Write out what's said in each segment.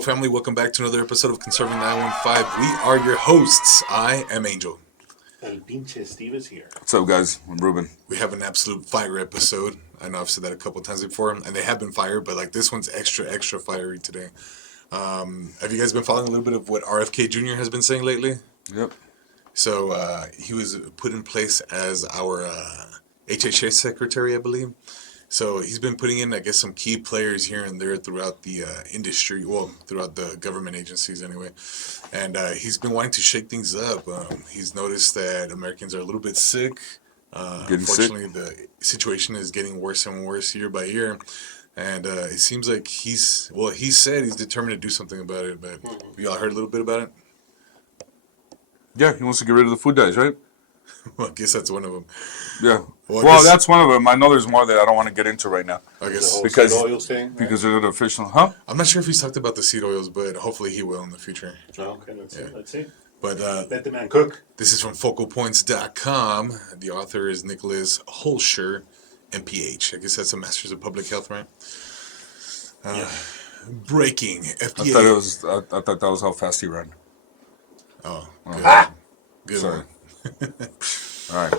Hello, family. Welcome back to another episode of Conserving 915. We are your hosts. I am Angel. El pinche Steve is here. What's up, guys? I'm Ruben. We have an absolute fire episode. I know I've said that a couple times before, and they have been fire, but like this one's extra fiery today. Have you guys been following a little bit of what RFK Jr. has been saying lately? Yep. So he was put in place as our HHS secretary, I believe. So he's been putting in, I guess, some key players here and there throughout the industry, well, throughout the government agencies anyway. And he's been wanting to shake things up. He's noticed that Americans are a little bit sick. Unfortunately, the situation is getting worse and worse year by year. And it seems like he said he's determined to do something about it. But you all heard a little bit about it? Yeah, he wants to get rid of the food dyes, right? Well, I guess that's one of them. Yeah. Well, that's one of them. I know there's more that I don't want to get into right now. I guess because seed oil thing, right? Because they're the official, huh? I'm not sure if he's talked about the seed oils, but hopefully he will in the future. Oh, okay, let's see. But let the man cook. This is from focalpoints.com. The author is Nicholas Holscher, MPH. I guess that's a Master's of Public Health, right? Breaking FDA. I thought that was how fast he ran. Oh, good. Good Sorry. one. All right.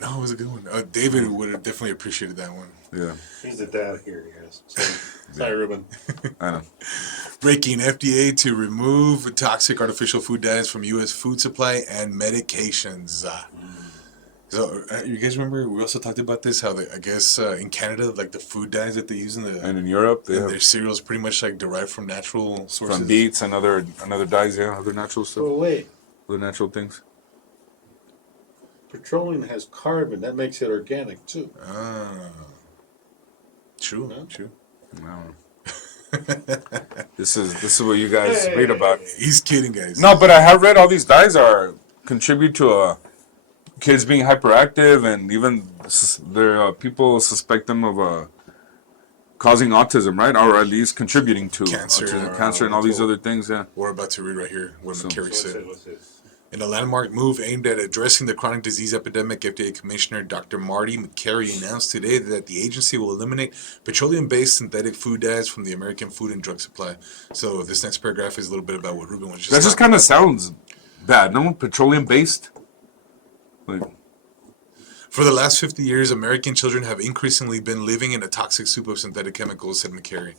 No, it was a good one. David would have definitely appreciated that one. Yeah. He's the dad here, guys. Sorry, Ruben. I know. Breaking FDA to remove toxic artificial food dyes from U.S. food supply and medications. So, you guys remember we also talked about this? How I guess in Canada, like the food dyes that they use And in Europe, they have their cereals pretty much like derived from natural sources. from beets and other dyes, yeah, other natural stuff, Oh, wait. other natural things. Petroleum has carbon. That makes it organic, too. True, No? true. I don't know. This is what you guys read about. He's kidding, guys. No, but I have read all these dyes contribute to kids being hyperactive, and even there people suspect them of causing autism, right? Or at least contributing to cancer and all these other things. Yeah. We're about to read right here what McCary said. What's this? In a landmark move aimed at addressing the chronic disease epidemic, FDA Commissioner Dr. Marty McCary announced today that the agency will eliminate petroleum-based synthetic food dyes from the American food and drug supply. So this next paragraph is a little bit about what Ruben was just That just kind of sounds bad, no? Petroleum-based? Like, For the last 50 years, American children have increasingly been living in a toxic soup of synthetic chemicals, said McCary,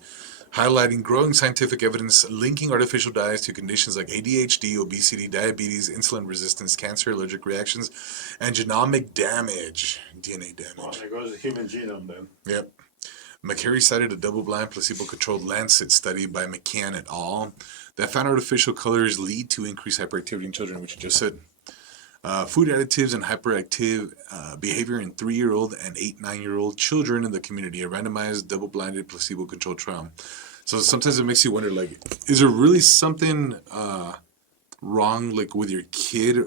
highlighting growing scientific evidence linking artificial dyes to conditions like ADHD, obesity, diabetes, insulin resistance, cancer, allergic reactions, and genomic damage, DNA damage. Oh, there goes the human genome, then. Yep. McCary cited a double-blind, placebo-controlled Lancet study by McCann et al. that found artificial colors lead to increased hyperactivity in children, which you just said. Food additives and hyperactive behavior in 3-year-old and 9-year-old children in the community, a randomized, double-blinded, placebo-controlled trial. So sometimes it makes you wonder, like, is there really something wrong, like, with your kid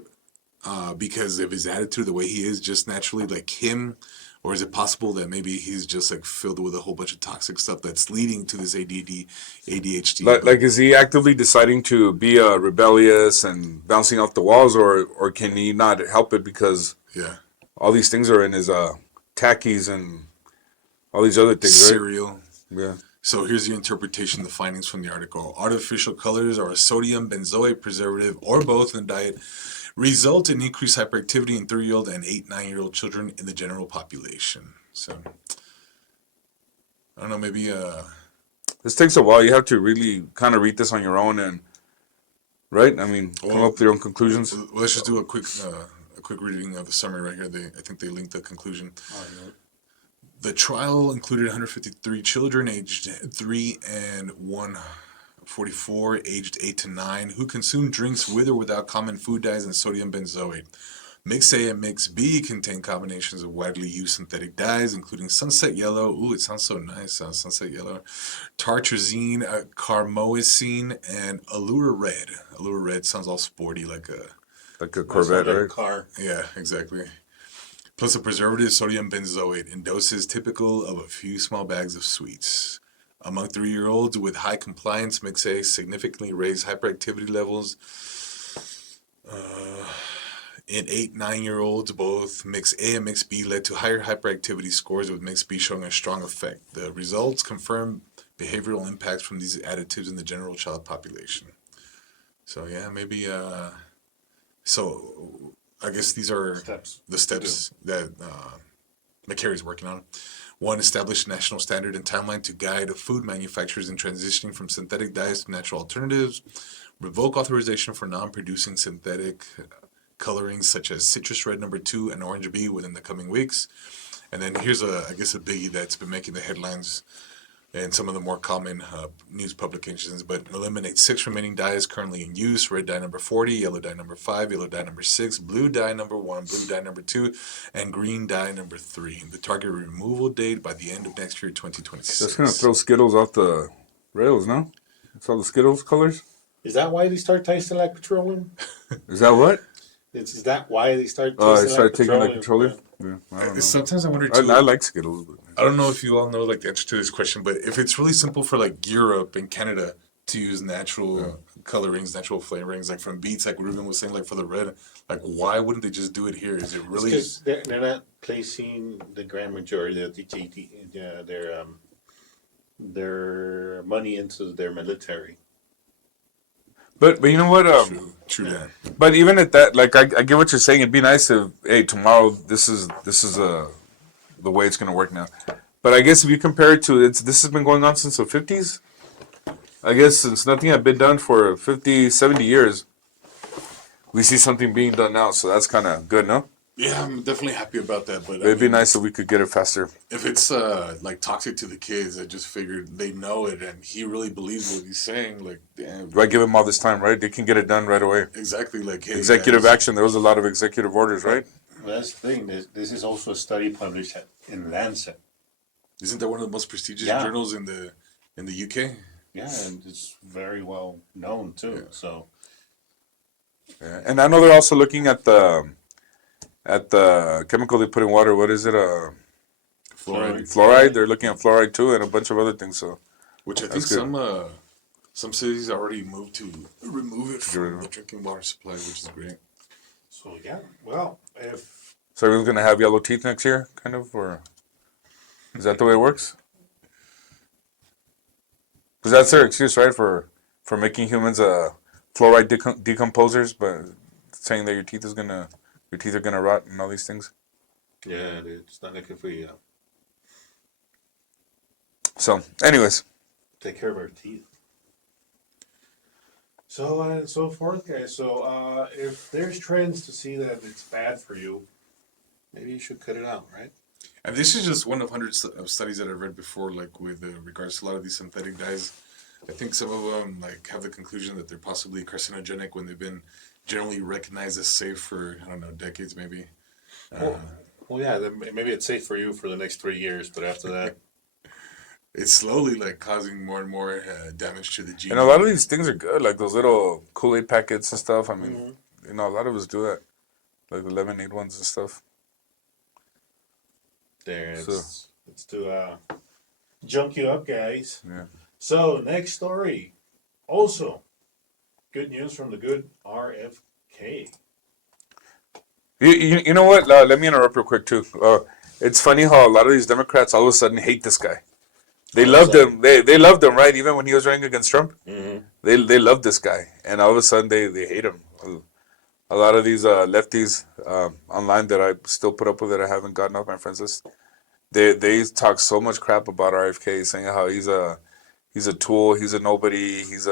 because of his attitude, the way he is, just naturally like him? Or is it possible that maybe he's just like filled with a whole bunch of toxic stuff that's leading to this ADHD? like, is he actively deciding to be rebellious and bouncing off the walls, or can he not help it because all these things are in his Takis and all these other things, right? Cereal. Yeah. So here's the interpretation of the findings from the article. Artificial colors are a sodium benzoate preservative or both in the diet result in increased hyperactivity in 3-year-old and 9-year-old children in the general population. So, I don't know, maybe... This takes a while. You have to really kind of read this on your own and, right? I mean, come up with your own conclusions. Well, let's just do a quick reading of the summary right here. I think they linked the conclusion. The trial included 153 children aged 3 and 144 aged 8 to 9 who consumed drinks with or without common food dyes and sodium benzoate. Mix A and Mix B contain combinations of widely used synthetic dyes, including Sunset Yellow. Ooh, it sounds so nice, Sunset Yellow. Tartrazine, Carmoisine, and Allure Red. Allure Red sounds all sporty, like a Corvette, right? Car. Yeah, exactly. Plus a preservative, sodium benzoate, in doses typical of a few small bags of sweets. Among 3-year-olds with high compliance, Mix A significantly raised hyperactivity levels. In 9-year-olds, both Mix A and Mix B led to higher hyperactivity scores, with Mix B showing a strong effect. The results confirm behavioral impacts from these additives in the general child population. So yeah, maybe so I guess these are Steps. the steps that McCary is working on. One, establish a national standard and timeline to guide food manufacturers in transitioning from synthetic dyes to natural alternatives. Revoke authorization for non-producing synthetic colorings such as citrus red number 2 and orange B within the coming weeks. And then here's I guess a biggie that's been making the headlines and some of the more common news publications, but eliminate 6 remaining dyes currently in use: red dye number 40, yellow dye number 5, yellow dye number 6, blue dye number 1, blue dye number 2, and green dye number 3. The target removal date by the end of next year, 2026. That's gonna throw Skittles off the rails, no? It's all the Skittles colors. Is that why they start tasting like petroleum? Is that what? Is that why they start Oh, tasting I started like taking like petroleum? petroleum. Yeah, I don't know. Sometimes I wonder too. I like Skittles. But I don't know if you all know like the answer to this question, but if it's really simple for like Europe and Canada to use natural colorings, natural flavorings, like from beets, like Ruben was saying, like for the red, like why wouldn't they just do it here? Is it really? Because they're not placing the grand majority of their money into their military. but you know what? True that. But even at that, like I get what you're saying. It'd be nice if tomorrow this is the way it's gonna work now. But I guess if you compare it to this has been going on since the 50s. I guess since nothing had been done for 50, 70 years, we see something being done now. So that's kind of good, no? Yeah, I'm definitely happy about that. But It'd be nice if we could get it faster. If it's like toxic to the kids, I just figured they know it, and he really believes what he's saying. Like, damn, Why give them all this time, right? They can get it done right away. exactly. Like, hey, Executive guys, action. There was a lot of executive orders, right? Well, that's the thing. This is also a study published in Lancet. Isn't that one of the most prestigious Yeah. journals in the UK? Yeah, and it's very well known too. Yeah. So Yeah. And I know they're also looking at the chemical they put in water. What is it? Fluoride, Fluoride. They're looking at fluoride too, and a bunch of other things. So which I think That's good. some cities already moved to remove it rid from of the it. drinking water supply, which is great. so yeah. Well, if so everyone's gonna have yellow teeth next year, kind of, or is that the way it works? Because that's their excuse, right, for making humans fluoride decomposers, but saying that your teeth are gonna rot and all these things. yeah, it's not like if we So, anyways, take care of our teeth. So on and so forth, guys. So if there's trends to see that it's bad for you, maybe you should cut it out, right? And this is just one of hundreds of studies that I've read before, like with regards to a lot of these synthetic dyes. I think some of them like have the conclusion that they're possibly carcinogenic when they've been generally recognized as safe for, I don't know, decades maybe. Well, yeah, then maybe it's safe for you for the next 3 years, but after that, It's slowly like causing more and more damage to the gene. and a lot of these things are good, like those little Kool-Aid packets and stuff. I mean, a lot of us do that, like the lemonade ones and stuff. there So- it's to junk you up, guys. Yeah. So next story, also good news from the good RFK. You know what? Let me interrupt real quick too. It's funny how a lot of these Democrats all of a sudden hate this guy. They All of a loved him. They loved him, right? Even when he was running against Trump, Mm-hmm. they loved this guy, and all of a sudden they hate him. A lot of these lefties online that I still put up with that I haven't gotten off my friends list, they talk so much crap about RFK, saying how he's a tool, he's a nobody, he's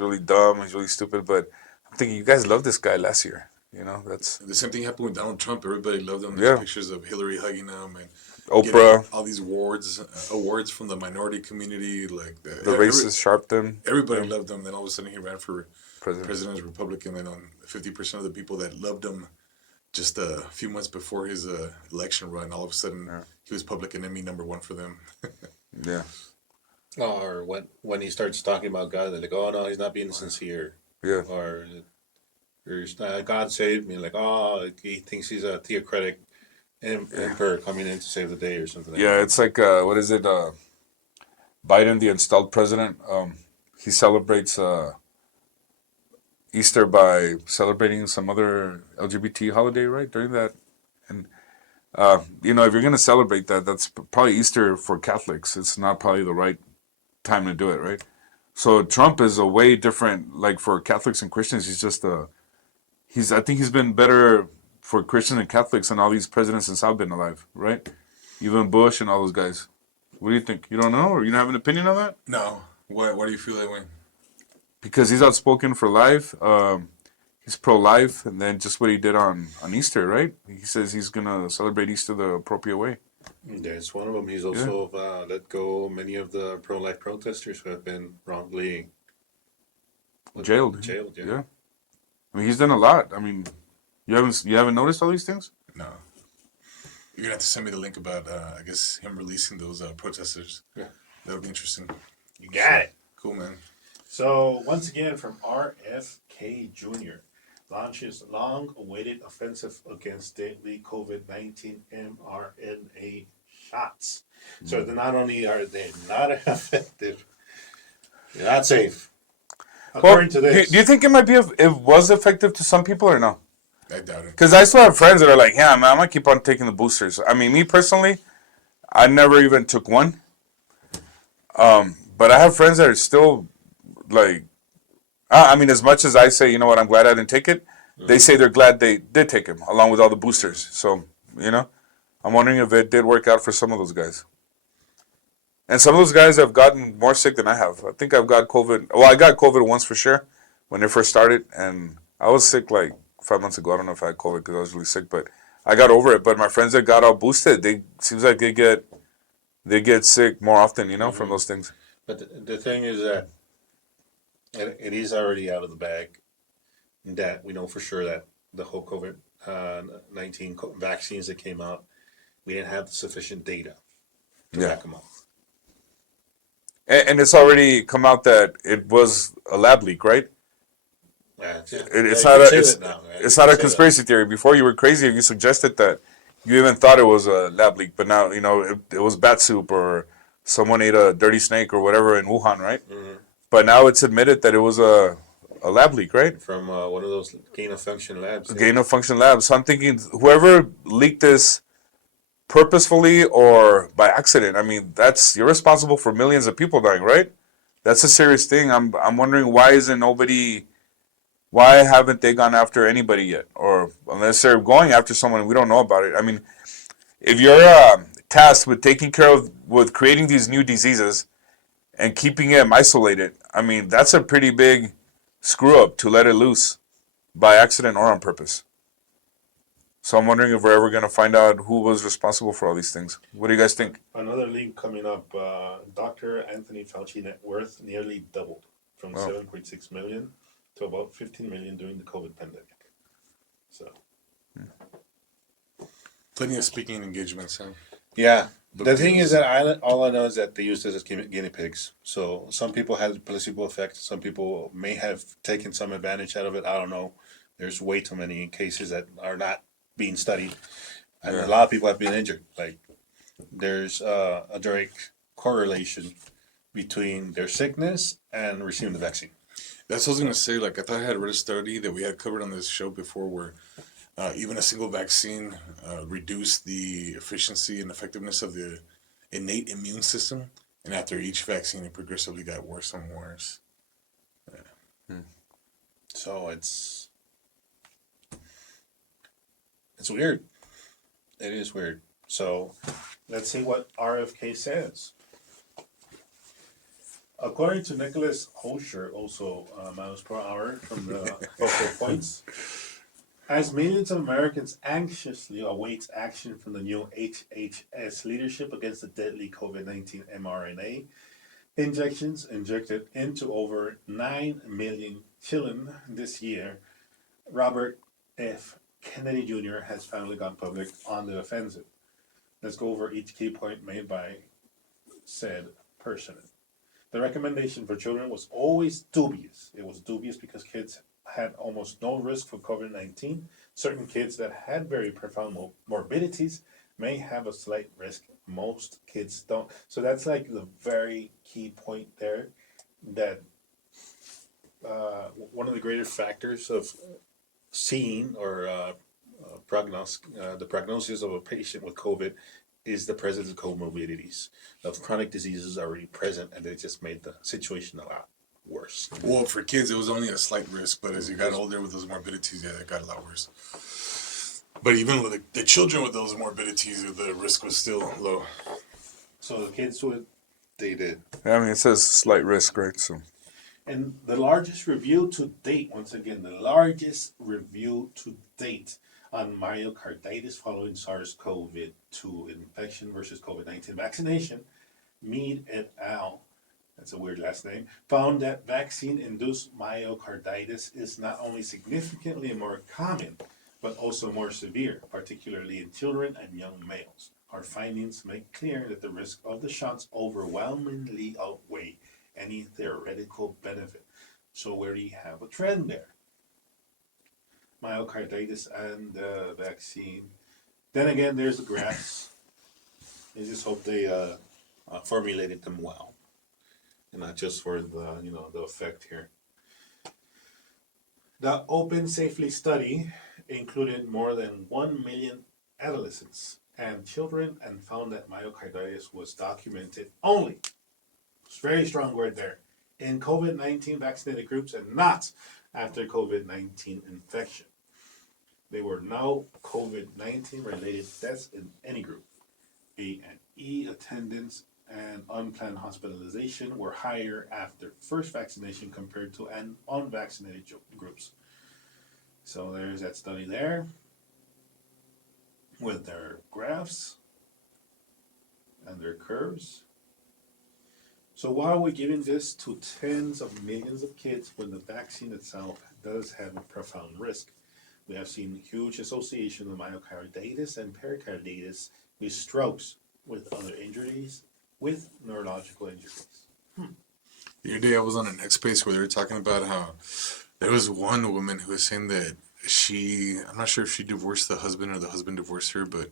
really dumb, he's really stupid. But I'm thinking, you guys loved this guy last year. That's The same thing happened with Donald Trump. Everybody loved him. There's Yeah. pictures of Hillary hugging him and Oprah, getting all these awards from the minority community. Like the racist Sharpton, everybody loved him. Then all of a sudden he ran for president. president as a Republican. And 50% of the people that loved him just a few months before his election run, all of a sudden he was public enemy number 1 for them. Yeah, Or when he starts talking about God, they're like, "Oh no, he's not being sincere." yeah. Or God saved me. Like, oh, he thinks he's a theocratic emperor coming in to save the day or something. Like Yeah, that. it's like what is it? Biden, the installed president, he celebrates Easter by celebrating some other LGBT holiday, right? During that, and if you're gonna celebrate that, that's probably Easter for Catholics. It's not probably the right time to do it, right? So Trump is a way different. Like for Catholics and Christians, I think he's been better for Christians and Catholics than all these presidents since I've been alive, right? Even Bush and all those guys. What do you think? You don't know, or you don't have an opinion on that? No. Why do you feel that way? Because he's outspoken for life. He's pro-life, and then just what he did on Easter, right? He says he's gonna celebrate Easter the appropriate way. That's one of them. He's also let go many of the pro-life protesters who have been wrongly Jailed. Jailed, yeah. Yeah. I mean, he's done a lot. I mean, you haven't noticed all these things? No. You're gonna have to send me the link about I guess him releasing those protesters. Yeah. That'll be interesting. You got it. Cool, man. So, once again, from RFK Jr., launches long-awaited offensive against deadly COVID-19 mRNA shots. So, not only are they not effective, they're not safe. According to this. Do you think it was effective to some people or no? I doubt it. Because I still have friends that are like, yeah, man, I'm gonna keep on taking the boosters. I mean, me personally, I never even took one. But I have friends that are still like, I mean, as much as I say, you know what, I'm glad I didn't take it, they say they're glad they did take them along with all the boosters. So, I'm wondering if it did work out for some of those guys. And some of those guys have gotten more sick than I have. I think I've got COVID. Well, I got COVID once for sure when it first started. And I was sick like 5 months ago. I don't know if I had COVID because I was really sick, but I got over it. But my friends that got all boosted, seems like they get sick more often, from those things. But the thing is that it is already out of the bag that we know for sure that the whole COVID-19 vaccines that came out, we didn't have the sufficient data to back them up. And it's already come out that it was a lab leak, right? It's not a conspiracy theory. Before you were crazy if you suggested that you even thought it was a lab leak, but now it was bat soup or someone ate a dirty snake or whatever in Wuhan, right? Mm-hmm. But now it's admitted that it was a lab leak, right? From one of those gain of function labs. Gain of function labs. So I'm thinking whoever leaked this purposefully or by accident, I mean, you're responsible for millions of people dying, right? That's a serious thing. I'm wondering why haven't they gone after anybody yet? Or unless they're going after someone, we don't know about it. I mean, if you're tasked with with creating these new diseases and keeping them isolated, I mean, that's a pretty big screw up to let it loose by accident or on purpose. So I'm wondering if we're ever going to find out who was responsible for all these things. What do you guys think? Another leak coming up, Dr. Anthony Fauci net worth nearly doubled from 7.6 million to about 15 million during the COVID pandemic. So, Plenty of speaking engagements, huh? yeah. The thing is that all I know is that they used this as guinea pigs. So some people had a placebo effect. Some people may have taken some advantage out of it. I don't know. There's way too many cases that are not being studied. And a lot of people have been injured. Like there's a direct correlation between their sickness and receiving the vaccine. That's what I was going to say. Like, I thought I had read a study that we had covered on this show before where even a single vaccine reduced the efficiency and effectiveness of the innate immune system. And after each vaccine, it progressively got worse and worse. So it's weird. It is weird. So let's see what RFK says. According to Nicholas Holscher, also miles per hour from the Focal Points, as millions of Americans anxiously await action from the new HHS leadership against the deadly COVID-19 mRNA injections injected into over 9 million children this year, Robert F. Kennedy Jr. has finally gone public on the offensive. Let's go over each key point made by said person. The recommendation for children was always dubious. It was dubious because kids had almost no risk for COVID-19. Certain kids that had very profound morbidities may have a slight risk. Most kids don't. So that's like the very key point there, that one of the greatest factors of seeing or the prognosis of a patient with COVID is the presence of comorbidities of chronic diseases already present, and it just made the situation a lot worse. Well, for kids, it was only a slight risk, but as you got older with those morbidities, yeah, it got a lot worse. But even with the children with those morbidities, the risk was still low. So the kids would, they did. I mean, it says slight risk, right? So And the largest review to date, once again, the largest review to date on myocarditis following SARS-CoV-2 infection versus COVID-19 vaccination, Mead et al., that's a weird last name, found that vaccine-induced myocarditis is not only significantly more common, but also more severe, particularly in children and young males. Our findings make clear that the risk of the shots overwhelmingly outweigh any theoretical benefit. So where do you have a trend there? Myocarditis and vaccine. Then again, there's the graphs. I just hope they formulated them well, and not just for the effect here. The Open Safely study included more than 1 million adolescents and children and found that myocarditis was documented only, it's a very strong word there, in COVID-19 vaccinated groups and not after COVID-19 infection. There were no COVID-19 related deaths in any group. A and E attendance and unplanned hospitalization were higher after first vaccination compared to unvaccinated groups. So there's that study there with their graphs and their curves. So why are we giving this to tens of millions of kids when the vaccine itself does have a profound risk? We have seen huge association of myocarditis and pericarditis with strokes, with other injuries, with neurological injuries. The other day I was on an X space where they were talking about how there was one woman who was saying that I'm not sure if she divorced the husband or the husband divorced her, but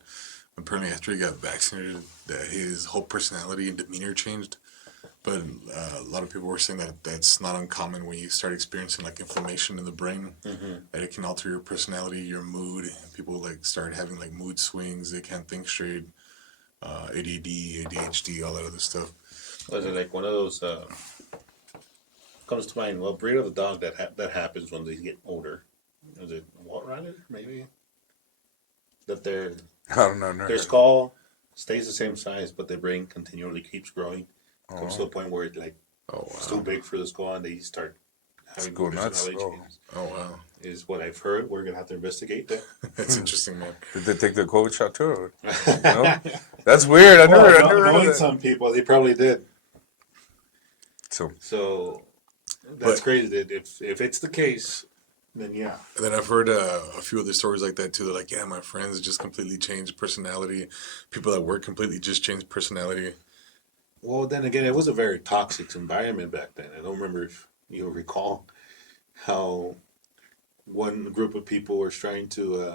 apparently after he got vaccinated, that his whole personality and demeanor changed. But a lot of people were saying that that's not uncommon when you start experiencing like inflammation in the brain, that it can alter your personality, your mood. People like start having like mood swings. They can't think straight. ADD, ADHD, all that other stuff. Was it like one of those? Comes to mind. Well, breed of the dog that happens when they get older. Is it Rottweiler? Maybe that their I don't know. their skull stays the same size, but their brain continually keeps growing. Comes to a point where it's too big for the skull, and they start having go nuts. personality changes. Oh wow, Is what I've heard. We're gonna have to investigate that. that's interesting, man. Did they take the COVID shot too? Or? No? That's weird. I never heard Knowing of that. some people, they probably did. So That's But- crazy. That if it's the case, then yeah. And then I've heard a few other stories like that too. They're like, yeah, my friends just completely changed personality. People at work completely just changed personality. Well, then again, it was a very toxic environment back then. I don't remember if you recall how one group of people was trying to,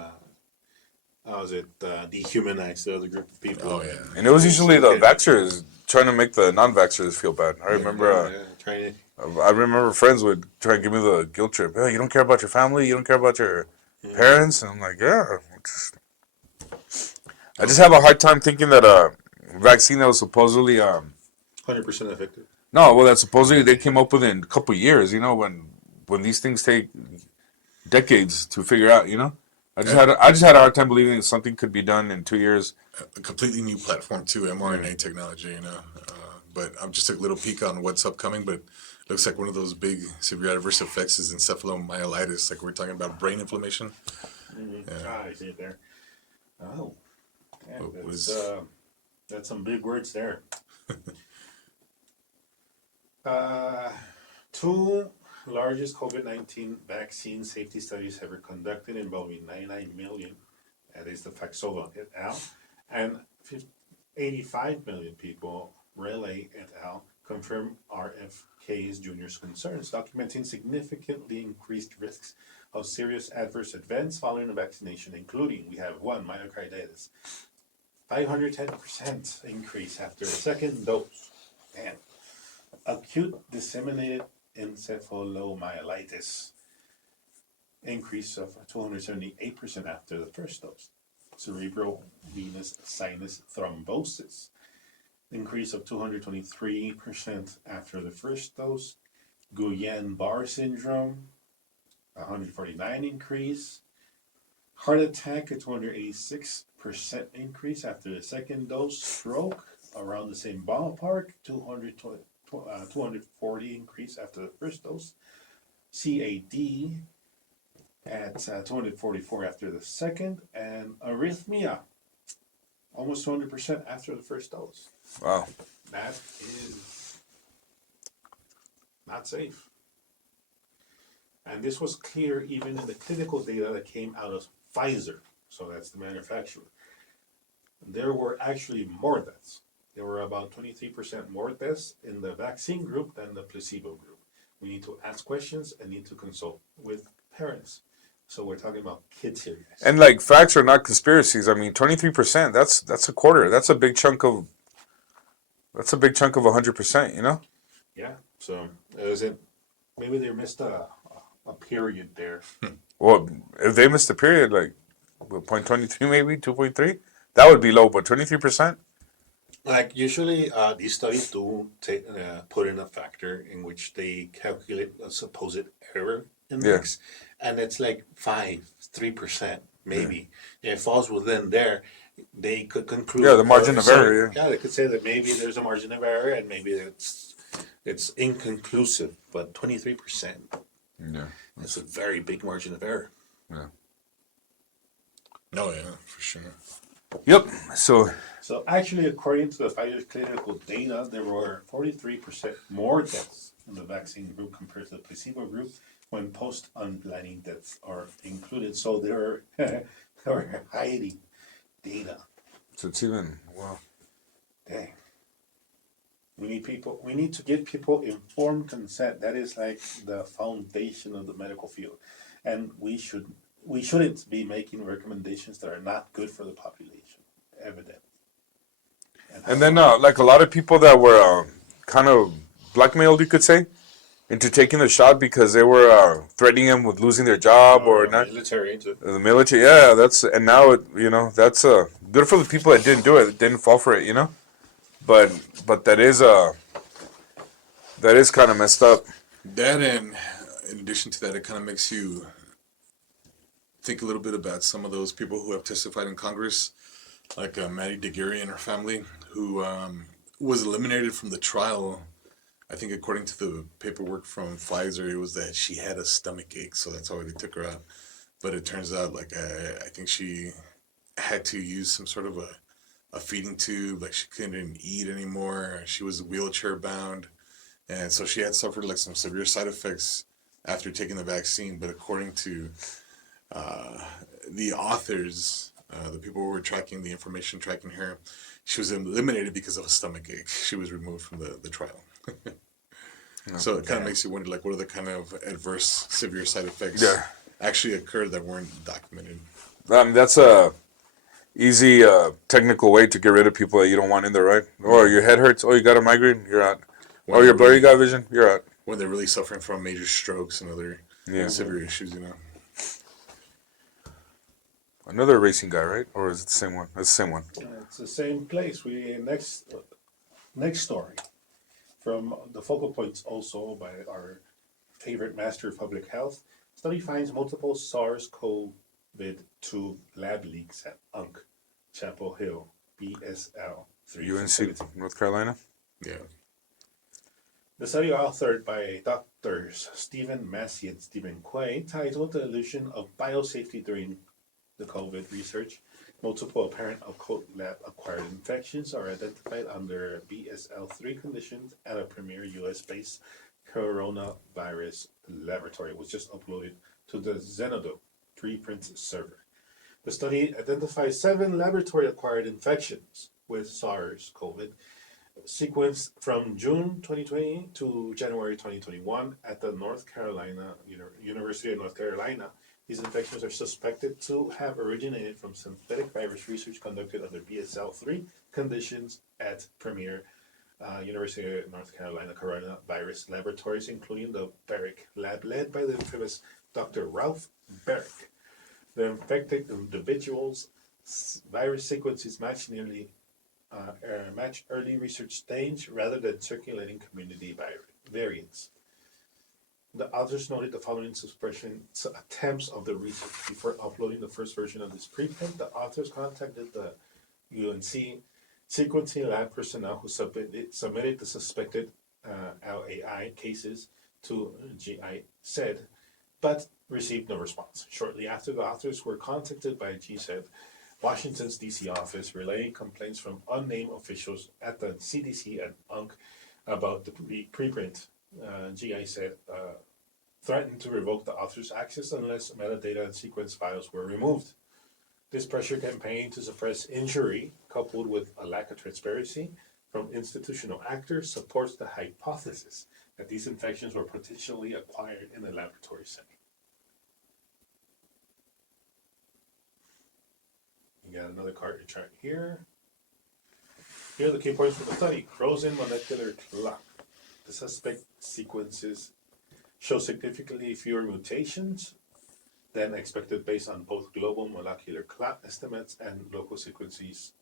dehumanize the other group of people. Oh yeah. and it was usually the vaxxers trying to make the non-vaxxers feel bad. I remember. Trying to. I remember friends would try and give me the guilt trip. Hey, you don't care about your family. You don't care about your parents. And I'm like, yeah. I just have a hard time thinking that a vaccine that was supposedly 100% effective. no, well, that supposedly they came up with in a couple of years. You know, when these things take decades to figure out. You know, I just had a hard time believing that something could be done in 2 years. A completely new platform too, mRNA technology, you know. But I'm just took a little peek on what's upcoming, but it looks like one of those big severe adverse effects is encephalomyelitis, like we're talking about brain inflammation. I see it there. Oh, yeah, What that's some big words there. Two largest COVID-19 vaccine safety studies ever conducted involving 99 million, that is the Faxova et al., and 85 million people, Relay et al., confirm RFK's junior's concerns, documenting significantly increased risks of serious adverse events following a vaccination, including, we have one, myocarditis, 510% increase after a second dose, and acute disseminated encephalomyelitis, increase of 278% after the first dose. cerebral venous sinus thrombosis, increase of 223% after the first dose. Guillain-Barré syndrome, 149 increase. Heart attack, a 286% increase after the second dose. Stroke, around the same ballpark, 240 increase after the first dose. CAD at 244 after the second. And arrhythmia, almost 200% after the first dose. Wow. That is not safe. And this was clear even in the clinical data that came out of Pfizer, so that's the manufacturer. There were actually more deaths. There were about 23% more deaths in the vaccine group than the placebo group. We need to ask questions and need to consult with parents. So we're talking about kids here, guys. And like facts are not conspiracies. I mean, 23%. That's a quarter. That's a big chunk of 100%. You know. Yeah. So is it? Maybe they missed a period there. Well, if they missed the period, like 0.23 maybe 2.3, that would be low. But 23%. Like usually, these studies do put in a factor in which they calculate a supposed error index, and it's like 3%, maybe. If it falls within there, they could conclude. Yeah, the margin of error. Yeah, they could say that maybe there's a margin of error, and maybe it's inconclusive. But 23%, Yeah. it's a very big margin of error. Yeah. No, yeah, for sure. Yep. So actually, according to the Pfizer clinical data, there were 43% more deaths in the vaccine group compared to the placebo group when post-unblinding deaths are included. So they were hiding data. So it's even wow. Dang. We need to give people informed consent. That is like the foundation of the medical field. And we shouldn't be making recommendations that are not good for the population, evidently. And then like a lot of people that were kind of blackmailed, you could say, into taking the shot because they were threatening them with losing their job or not. Military. The military, yeah, and now that's good for the people that didn't do it, that didn't fall for it, you know. But that is kind of messed up. That, and in addition to that, it kind of makes you think a little bit about some of those people who have testified in Congress, like Maddie Daguerre and her family, who was eliminated from the trial. I think according to the paperwork from Pfizer, it was that she had a stomach ache, so that's why they took her out. But it turns out, like, I think she had to use some sort of a feeding tube, like she couldn't eat anymore. She was wheelchair bound. And so she had suffered like some severe side effects after taking the vaccine. But according to the authors, the people who were tracking the information, tracking her, she was eliminated because of a stomach ache. She was removed from the trial. So it kind of makes you wonder, like, what are the kind of adverse, severe side effects actually occurred that weren't documented? That's a easy technical way to get rid of people that you don't want in there, right? Or your head hurts. Oh, you got a migraine? You're out. When Or your they're blurry really- got vision? You're out. When they're really suffering from major strokes and other severe issues, you know. Another racing guy, right? Or is it the same one? It's the same one. It's the same place. Next story from the focal points, also by our favorite master of public health. Study finds multiple SARS-CoV-2 lab leaks at UNC, Chapel Hill, BSL 3. UNC, North Carolina. Yeah. The study, authored by doctors Stephen Massey and Stephen Quay, titled "The Illusion of Biosafety During the COVID Research." Multiple apparent occult lab-acquired infections are identified under BSL-3 conditions at a premier U.S.-based coronavirus laboratory. It was just uploaded to the Zenodo preprint server. The study identifies 7 laboratory-acquired infections with SARS-CoV sequenced from June 2020 to January 2021 at the University of North Carolina. These infections are suspected to have originated from synthetic virus research conducted under BSL-3 conditions at premier University of North Carolina coronavirus laboratories, including the Barrick lab led by the infamous Dr. Ralph Barrick. The infected individuals virus sequences match early research stage rather than circulating community variants. The authors noted the following suppression attempts of the research. Before uploading the first version of this preprint, the authors contacted the UNC sequencing lab personnel who submitted the suspected LAI cases to GI said, but received no response. Shortly after, the authors were contacted by GSED, Washington's DC office, relaying complaints from unnamed officials at the CDC and UNC about the preprint. GI said threatened to revoke the author's access unless metadata and sequence files were removed. This pressure campaign to suppress injury, coupled with a lack of transparency from institutional actors, supports the hypothesis that these infections were potentially acquired in a laboratory setting. You got another cartridge right here. Here are the key points for the study. Frozen molecular clock. The suspect sequences show significantly fewer mutations than expected based on both global molecular clock estimates and local sequences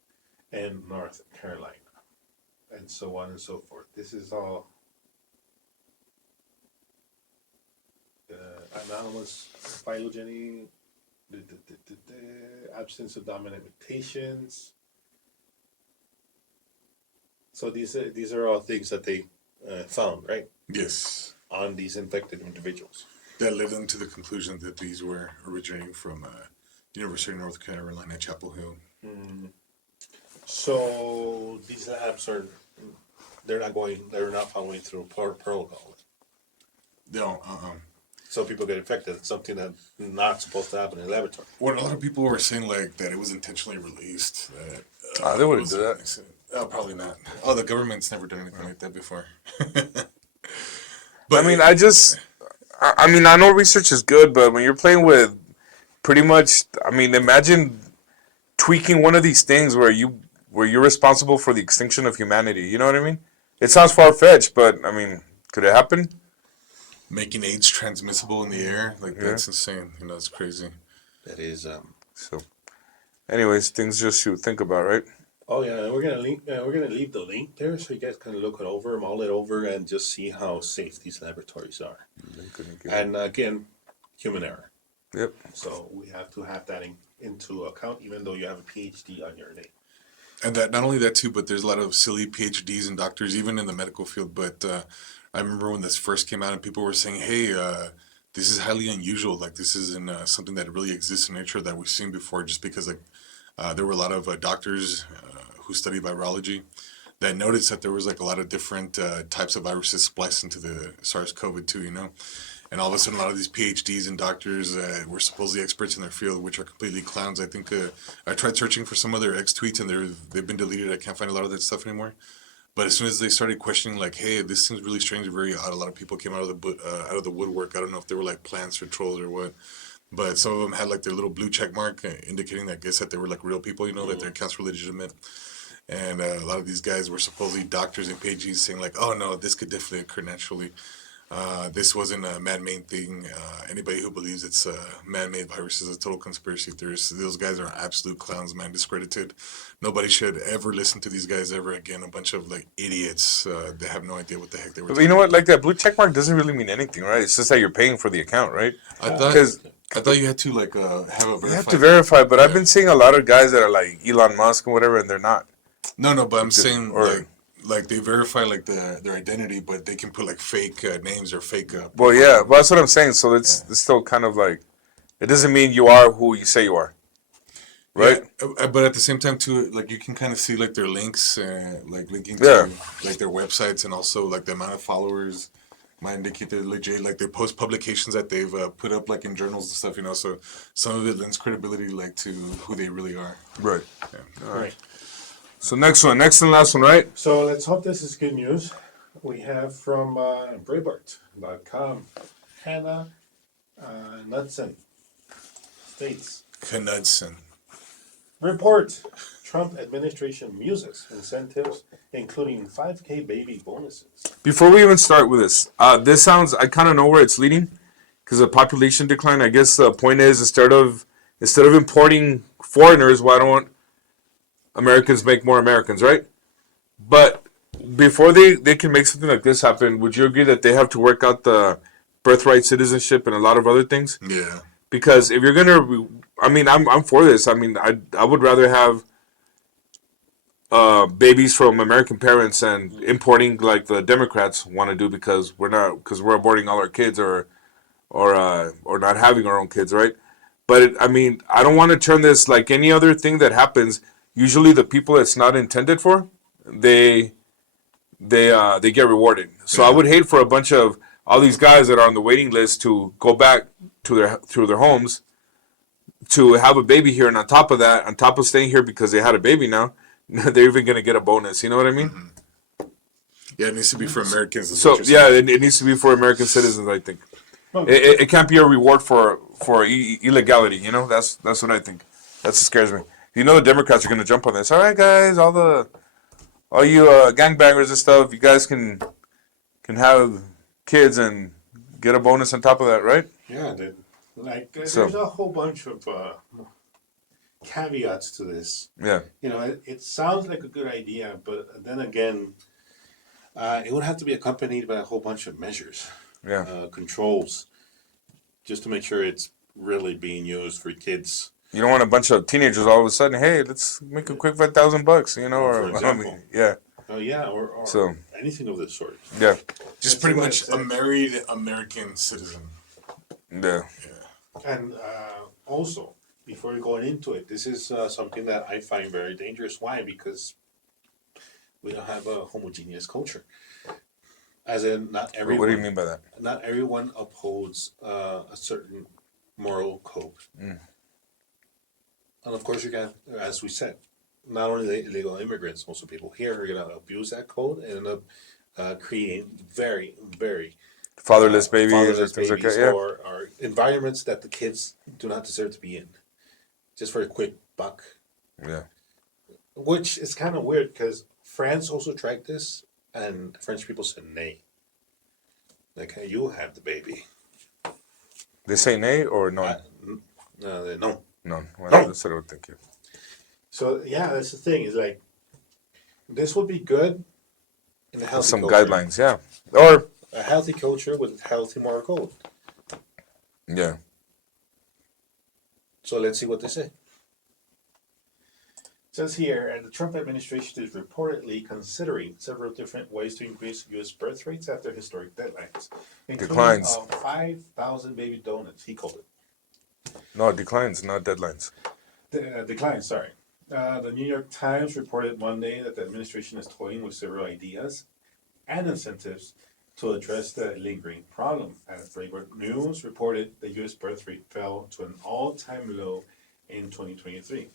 in North Carolina, and so on and so forth. This is all anomalous phylogeny, absence of dominant mutations. So these are all things that they found, right? Yes. On these infected individuals. That led them to the conclusion that these were originating from University of North Carolina, Chapel Hill. So these labs they're not following through protocol. No, So people get infected. It's something that's not supposed to happen in a laboratory. What a lot of people were saying, like, that it was intentionally released. That, They wouldn't do that. Probably not. Oh, the government's never done anything like that before. I mean, I know research is good, but when you're playing with pretty much, I mean, imagine tweaking one of these things where you're responsible for the extinction of humanity. You know what I mean? It sounds far-fetched, but, I mean, could it happen? Making AIDS transmissible in the air, like, that's insane. You know, it's crazy. That is. So, anyways, things just you think about, right? Oh yeah, we're gonna leave the link there so you guys can look it over, mull it over, and just see how safe these laboratories are. And again, human error. Yep. So we have to have that into account, even though you have a PhD on your name. And that not only that too, but there's a lot of silly PhDs and doctors, even in the medical field. But I remember when this first came out, and people were saying, "Hey, this is highly unusual. Like, this isn't something that really exists in nature that we've seen before." Just because, like, there were a lot of doctors who study virology that noticed that there was, like, a lot of different types of viruses spliced into the SARS-CoV-2, you know. And all of a sudden, a lot of these PhDs and doctors were supposedly experts in their field, which are completely clowns. I think I tried searching for some of their X tweets, and they've been deleted. I can't find a lot of that stuff anymore. But as soon as they started questioning, like, "Hey, this seems really strange and very odd," a lot of people came out of the woodwork. I don't know if they were like plants or trolls or what, but some of them had like their little blue check mark indicating that, I guess, that they were like real people, you know, that their accounts were legitimate. And a lot of these guys were supposedly doctors and PhDs saying, like, "Oh no, this could definitely occur naturally. This wasn't a man-made thing. Anybody who believes it's a man-made virus is a total conspiracy theorist." Those guys are absolute clowns, man, discredited. Nobody should ever listen to these guys ever again. A bunch of, like, idiots. They have no idea what the heck they were But you know what? Like, that blue check mark doesn't really mean anything, right? It's just that you're paying for the account, right? I thought you had to, like, have a verified... You have to verify, but I've been seeing a lot of guys that are like Elon Musk and whatever, and they're not. No, but I'm saying, like they verify, like, their identity, but they can put, like, fake names or fake... Well, yeah, well, that's what I'm saying. So it's still kind of like, it doesn't mean you are who you say you are, right? Yeah, but at the same time, too, like, you can kind of see, like, their links, like, linking to, like, their websites, and also, like, the amount of followers might indicate they're legit. Like, they post publications that they've put up, like, in journals and stuff, you know, so some of it lends credibility, like, to who they really are. Right. Yeah. All right. So next and last one, right? So let's hope this is good news. We have from Breitbart.com, Hannah Knudsen states, Knudsen. report, Trump administration muses incentives, including 5K baby bonuses. Before we even start with this, this sounds, I kind of know where it's leading, because of population decline. I guess the point is, instead of importing foreigners, why don't Americans make more Americans, right? But before they can make something like this happen, would you agree that they have to work out the birthright citizenship and a lot of other things? Yeah. Because if you're gonna, I mean, I'm for this. I mean, I would rather have babies from American parents and importing like the Democrats want to do because we're aborting all our kids or not having our own kids, right? But I mean, I don't want to turn this like any other thing that happens. Usually, the people it's not intended for, they they get rewarded. So I would hate for a bunch of all these guys that are on the waiting list to go back to their homes to have a baby here, and on top of that, on top of staying here because they had a baby now, they're even gonna get a bonus. You know what I mean? Mm-hmm. Yeah, it needs to be for Americans. So yeah, it needs to be for American citizens. I think it can't be a reward for illegality. You know, that's what I think. That scares me. You know, the Democrats are gonna jump on this. All right, guys, all you gangbangers and stuff, you guys can have kids and get a bonus on top of that, right? Yeah, there's So- a whole bunch of caveats to this. Yeah, You know, it sounds like a good idea, but then again, it would have to be accompanied by a whole bunch of measures, yeah. controls, just to make sure it's really being used for kids. You don't want a bunch of teenagers all of a sudden. Hey, let's make a quick $5,000, you know, For or example. yeah, Oh yeah, or So- anything of this sort. yeah, Just pretty much a married American citizen. yeah. And also, before going into it, this is something that I find very dangerous. Why? Because we don't have a homogeneous culture. As in, not everyone. What do you mean by that? Not everyone upholds a certain moral code. Mm. And of course, you got, as we said, not only the illegal immigrants, also people here are going to abuse that code and end up creating very, very Fatherless babies or fatherless things like babies that. Yeah, or environments that the kids do not deserve to be in, just for a quick buck. yeah. Which is kind of weird because France also tried this, and the French people said nay. Like, hey, you have the baby. They say nay or no? No. No. Well, No. that's what I would think. Yeah. So yeah, that's the thing. Is like, this would be good in a healthy Some culture. guidelines, yeah. Or A healthy culture with a healthy moral code. yeah, So let's see what they say. It says here, and the Trump administration is reportedly considering several different ways to increase U.S. birth rates after historic deadlines, including Declines. 5,000 baby donuts. He called it. no declines, not deadlines. Decline, sorry. The New York Times reported Monday that the administration is toying with several ideas and incentives to address the lingering problem. As Breitbart News reported, the U.S. birth rate fell to an all-time low in 2023.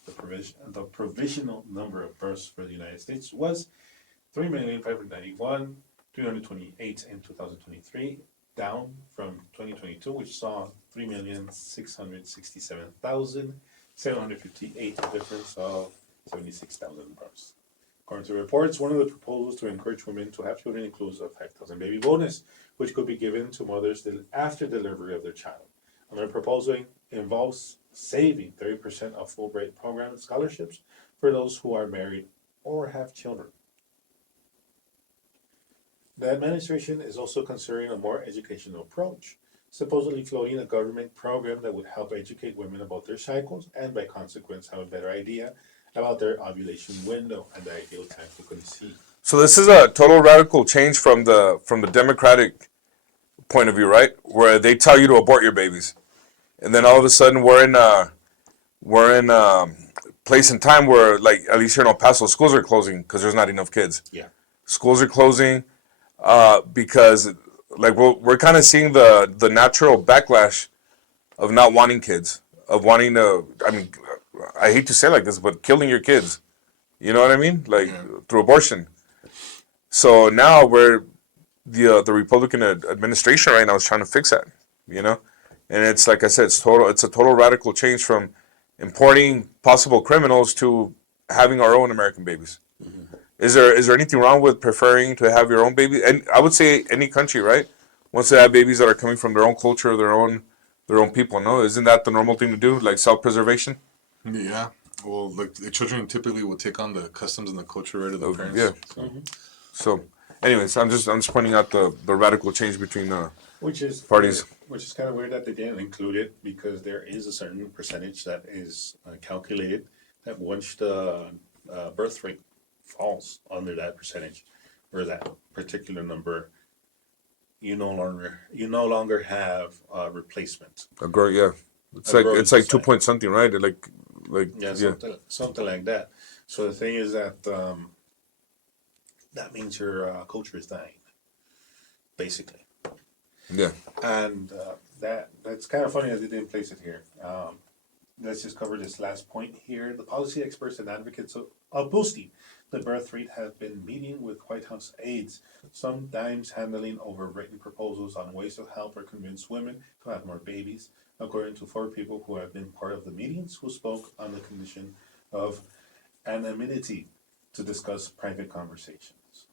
The provisional number of births for the United States was 3,591,328 in 2023, down from 2022, which saw 3,667,758, a difference of 76,000 births. According to reports, one of the proposals to encourage women to have children includes a 5,000 baby bonus, which could be given to mothers after delivery of their child. Another proposal involves saving 30% of Fulbright program scholarships for those who are married or have children. The administration is also considering a more educational approach, supposedly floating a government program that would help educate women about their cycles and, by consequence, have a better idea about their ovulation window and the ideal time to conceive. So this is a total radical change from the Democratic point of view, right? Where they tell you to abort your babies, and then all of a sudden we're in place and time where, like, at least here in El Paso, schools are closing because there's not enough kids. Yeah. Schools are closing because, like, we're kind of seeing the natural backlash of not wanting kids, of wanting to. I mean, I hate to say it like this, but killing your kids. You know what I mean? Like through abortion. So now we're the Republican administration right now is trying to fix that. You know, and it's like I said, it's a total radical change from importing possible criminals to having our own American babies. Mm-hmm. Is there anything wrong with preferring to have your own baby? And I would say any country, right, wants to have babies that are coming from their own culture, their own people. No, isn't that the normal thing to do? Like self-preservation. Yeah. Well, like the children typically will take on the customs and the culture right of the Oh, parents. yeah. So, anyways, I'm just pointing out the radical change between Which is parties. Which is kind of weird that they didn't include it because there is a certain percentage that is calculated that once the birth rate falls under that percentage or that particular number, you no longer have a replacement. A grow, yeah. It's A like growing 2 society. point something, right? Like Yeah, yeah. something like that. So the thing is that that means your culture is dying, basically. Yeah. And that's kind of funny that they didn't place it here. Let's just cover this last point here. The policy experts and advocates of boosting the birth rate have been meeting with White House aides, sometimes handling overwritten proposals on ways to help or convince women to have more babies, according to 4 people who have been part of the meetings who spoke on the condition of anonymity to discuss private conversations.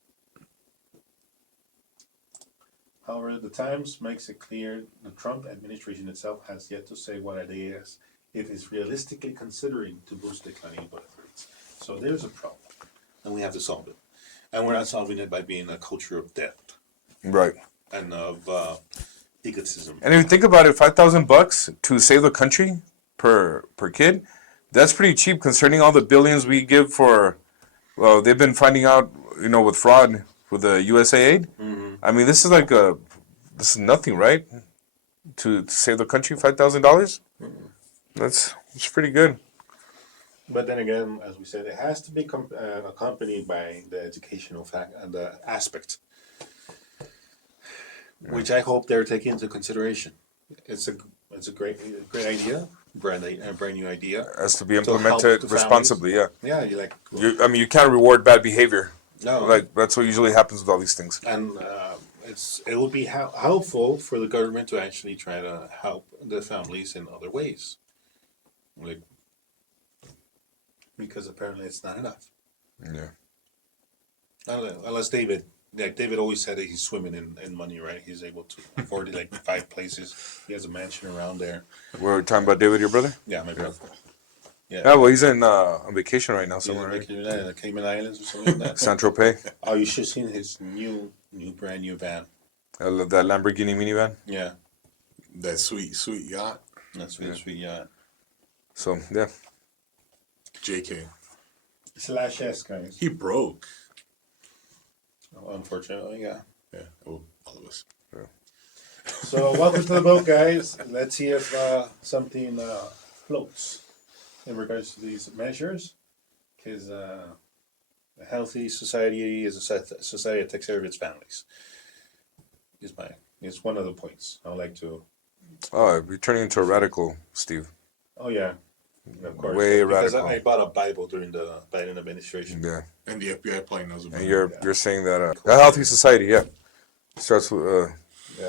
However, the Times makes it clear the Trump administration itself has yet to say what ideas it is realistically considering to boost declining birth rates. So there's a problem, and we have to solve it. And we're not solving it by being a culture of death Right. and of egotism. And if you think about it, $5,000 to save the country per kid, that's pretty cheap concerning all the billions we give for. Well, they've been finding out, with fraud with the USAID. I mean, this is nothing, right? To save the country, $5,000. That's pretty good. But then again, as we said, it has to be accompanied by the educational the aspect, which I hope they're taking into consideration. It's a great idea, brand new idea. Has to be To help implemented the responsibly. Yeah. Yeah, you like You can't reward bad behavior. no, Like that's what usually happens with all these things. and it will be helpful for the government to actually try to help the families in other ways, like because apparently it's not enough. Yeah. Unless David always said that he's swimming in money, right? He's able to afford like 5 places. He has a mansion around there. We're talking about David, your brother. Yeah, my brother. Yeah. Well, he's on vacation right now He's somewhere, like right? in the Cayman Islands or something like that. Saint Tropez. Oh, you should have seen his brand new van. That Lamborghini minivan. Yeah, That sweet yacht. that's really sweet. Yeah. So yeah. JK. Slash S, guys. He broke. Unfortunately, yeah. Yeah. Oh, all of us. So welcome to the boat, guys. Let's see if something floats in regards to these measures, because a healthy society is a society that takes care of its families. It's one of the points I would like to. Oh, you're turning into a radical, Steve. Oh yeah, of course. Way because radical. I bought a Bible during the Biden administration. Yeah. And the FBI probably knows about And it. you're saying that a healthy society, yeah, starts with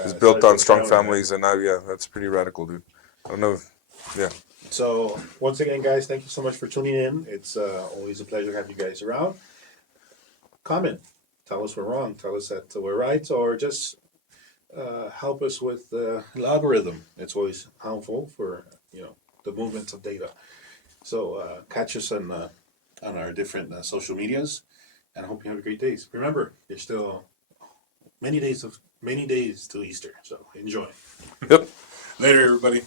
is built on strong families, and now that's pretty radical, dude. I don't know. Yeah. So once again, guys, thank you so much for tuning in. It's always a pleasure to have you guys around. Comment, tell us we're wrong, tell us that we're right, or just help us with the algorithm. It's always helpful for the movement of data. So catch us on our different social medias, and I hope you have a great day. Remember, there's still many days till Easter, so enjoy. Yep. Later, everybody.